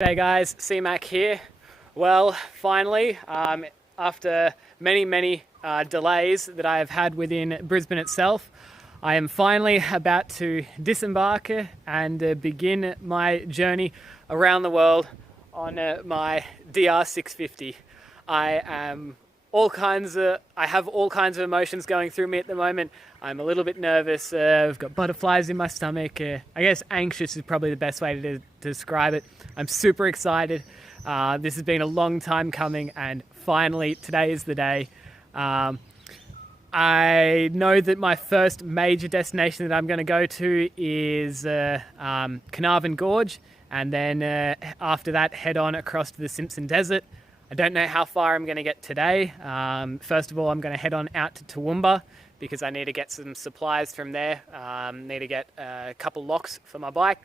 Hey guys, C-Mac here. Well, finally, after many delays that I have had within Brisbane itself, I am finally about to disembark and begin my journey around the world on my DR650. I have all kinds of emotions going through me at the moment. I'm a little bit nervous. I've got butterflies in my stomach. I guess anxious is probably the best way to describe it. I'm super excited. This has been a long time coming, and finally today is the day. I know that my first major destination that I'm going to go to is Carnarvon Gorge, and then after that head on across to the Simpson Desert. I don't know how far I'm going to get today. First of all, I'm going to head on out to Toowoomba because I need to get some supplies from there. Need to get a couple locks for my bike,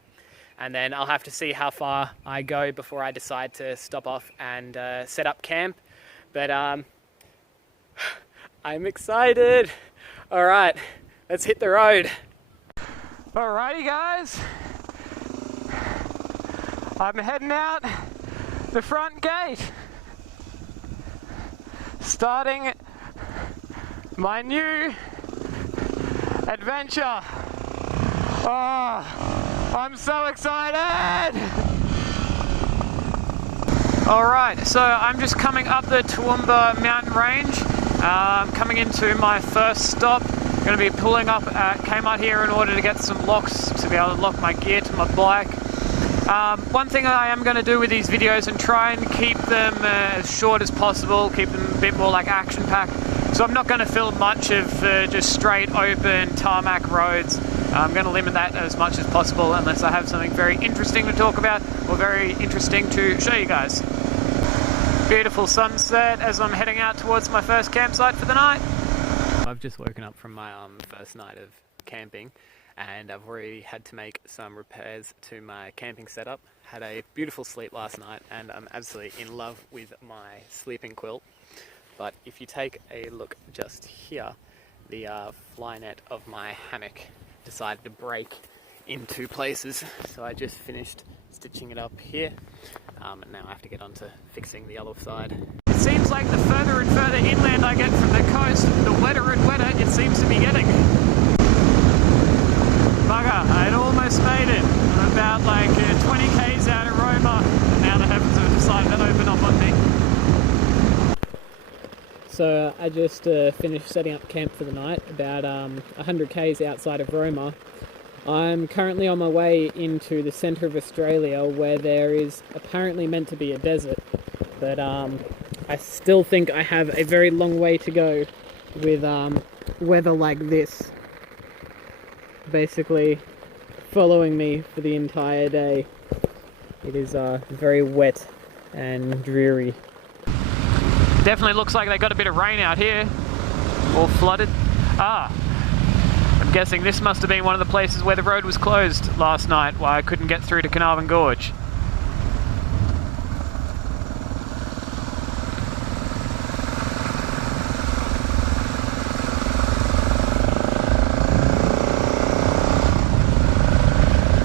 and then I'll have to see how far I go before I decide to stop off and set up camp. But I'm excited. All right, let's hit the road. Alrighty guys, I'm heading out the front gate, starting my new adventure. Oh, I'm so excited! Alright, so I'm just coming up the Toowoomba mountain range, coming into my first stop. I'm going to be pulling up at Kmart here in order to get some locks to be able to lock my gear to my bike. One thing I am going to do with these videos and try and keep them as short as possible, keep them a bit more like action-packed. So I'm not going to film much of just straight open tarmac roads. I'm going to limit that as much as possible unless I have something very interesting to talk about or very interesting to show you guys. Beautiful sunset as I'm heading out towards my first campsite for the night. I've just woken up from my first night of camping, and I've already had to make some repairs to my camping setup. Had a beautiful sleep last night, and I'm absolutely in love with my sleeping quilt. But if you take a look just here, the fly net of my hammock decided to break in two places. So I just finished stitching it up here, and now I have to get on to fixing the other side. It seems like the further and further inland I get from the coast, the wetter and wetter it seems to be getting. Bugger, I'd almost made it. I'm about like 20 k's out of Roma, and now the heavens have decided to open up on me. So I just finished setting up camp for the night, about 100 k's outside of Roma. I'm currently on my way into the centre of Australia where there is apparently meant to be a desert, but I still think I have a very long way to go with weather like this basically following me for the entire day. It is very wet and dreary. Definitely looks like they got a bit of rain out here, all flooded. I'm guessing this must have been one of the places where the road was closed last night, why I couldn't get through to Carnarvon Gorge.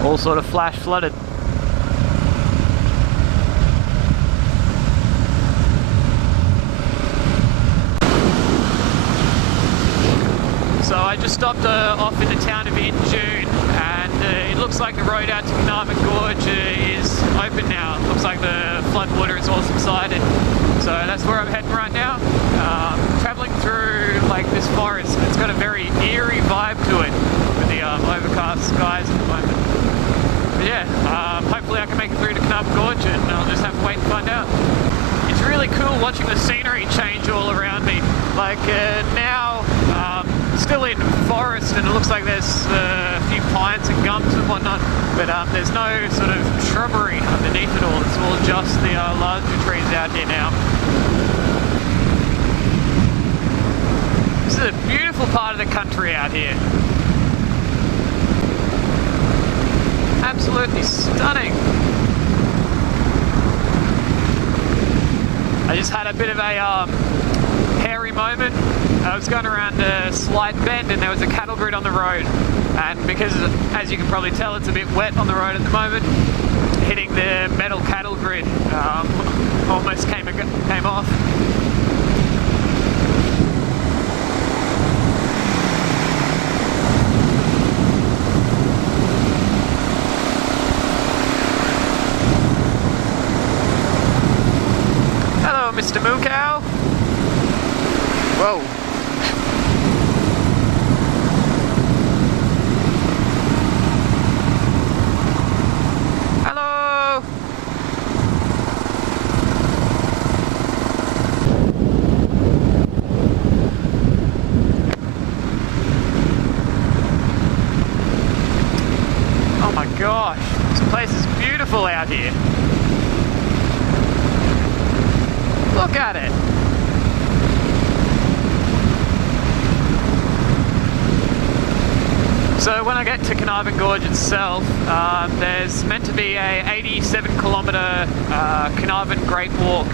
All sort of flash flooded. So I just stopped off in the town of Injune, and it looks like the road out to Carnarvon Gorge is open now. It looks like the flood water is all subsided. So that's where I'm heading right now. Travelling through like this forest. It's got a very eerie vibe to it with the overcast skies at the moment. But yeah, hopefully I can make it through to Carnarvon Gorge, and I'll just have to wait and find out. It's really cool watching the scenery change all around me. Like now, still in forest, and it looks like there's a few pines and gums and whatnot, but there's no sort of shrubbery underneath it all. It's all just the larger trees out here now. This is a beautiful part of the country out here. Absolutely stunning. I just had a bit of a hairy moment. I was going around a slight bend and there was a cattle grid on the road, and because, as you can probably tell, it's a bit wet on the road at the moment, hitting the metal cattle grid. Almost came off. Hello, Mr. Moo Cow. Whoa. Hello. Oh my gosh, this place is beautiful out here. Look at it. So when I get to Carnarvon Gorge itself, there's meant to be a 87-kilometre Carnarvon Great Walk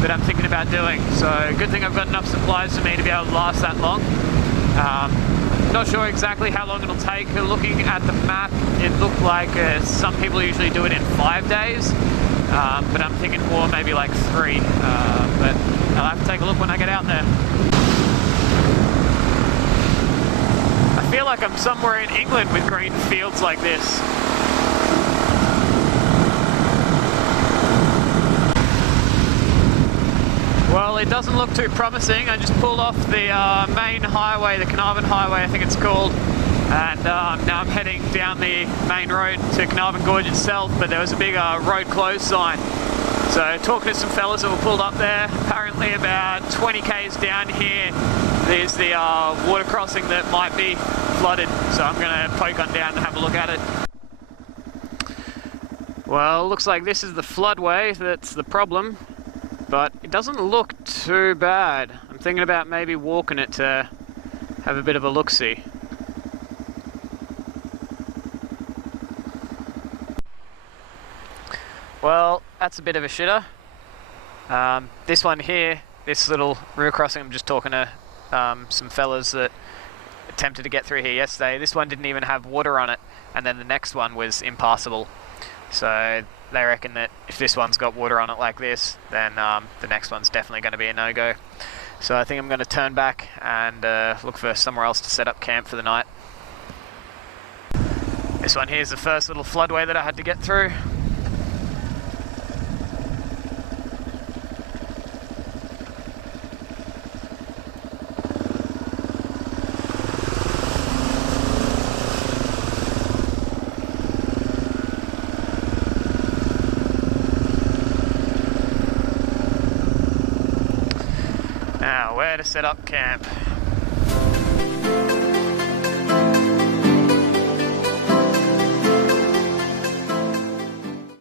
that I'm thinking about doing. So good thing I've got enough supplies for me to be able to last that long. Not sure exactly how long it'll take. Looking at the map, it looked like some people usually do it in 5 days, but I'm thinking more maybe like 3. But I'll have to take a look when I get out there. I feel like I'm somewhere in England with green fields like this. Well, it doesn't look too promising. I just pulled off the main highway, the Carnarvon Highway I think it's called, and now I'm heading down the main road to Carnarvon Gorge itself, but there was a big road closed sign. So talking to some fellas that were pulled up there, apparently about 20 k's down here there's the water crossing that might be flooded, so I'm going to poke on down and have a look at it. Well, looks like this is the floodway that's the problem, but it doesn't look too bad. I'm thinking about maybe walking it to have a bit of a look-see. Well, that's a bit of a shitter. This one here, this little river crossing, I'm just talking to some fellas that attempted to get through here yesterday. This one didn't even have water on it, and then the next one was impassable. So they reckon that if this one's got water on it like this, then the next one's definitely going to be a no-go. So I think I'm going to turn back and look for somewhere else to set up camp for the night. This one here is the first little floodway that I had to get through. Now, where to set up camp?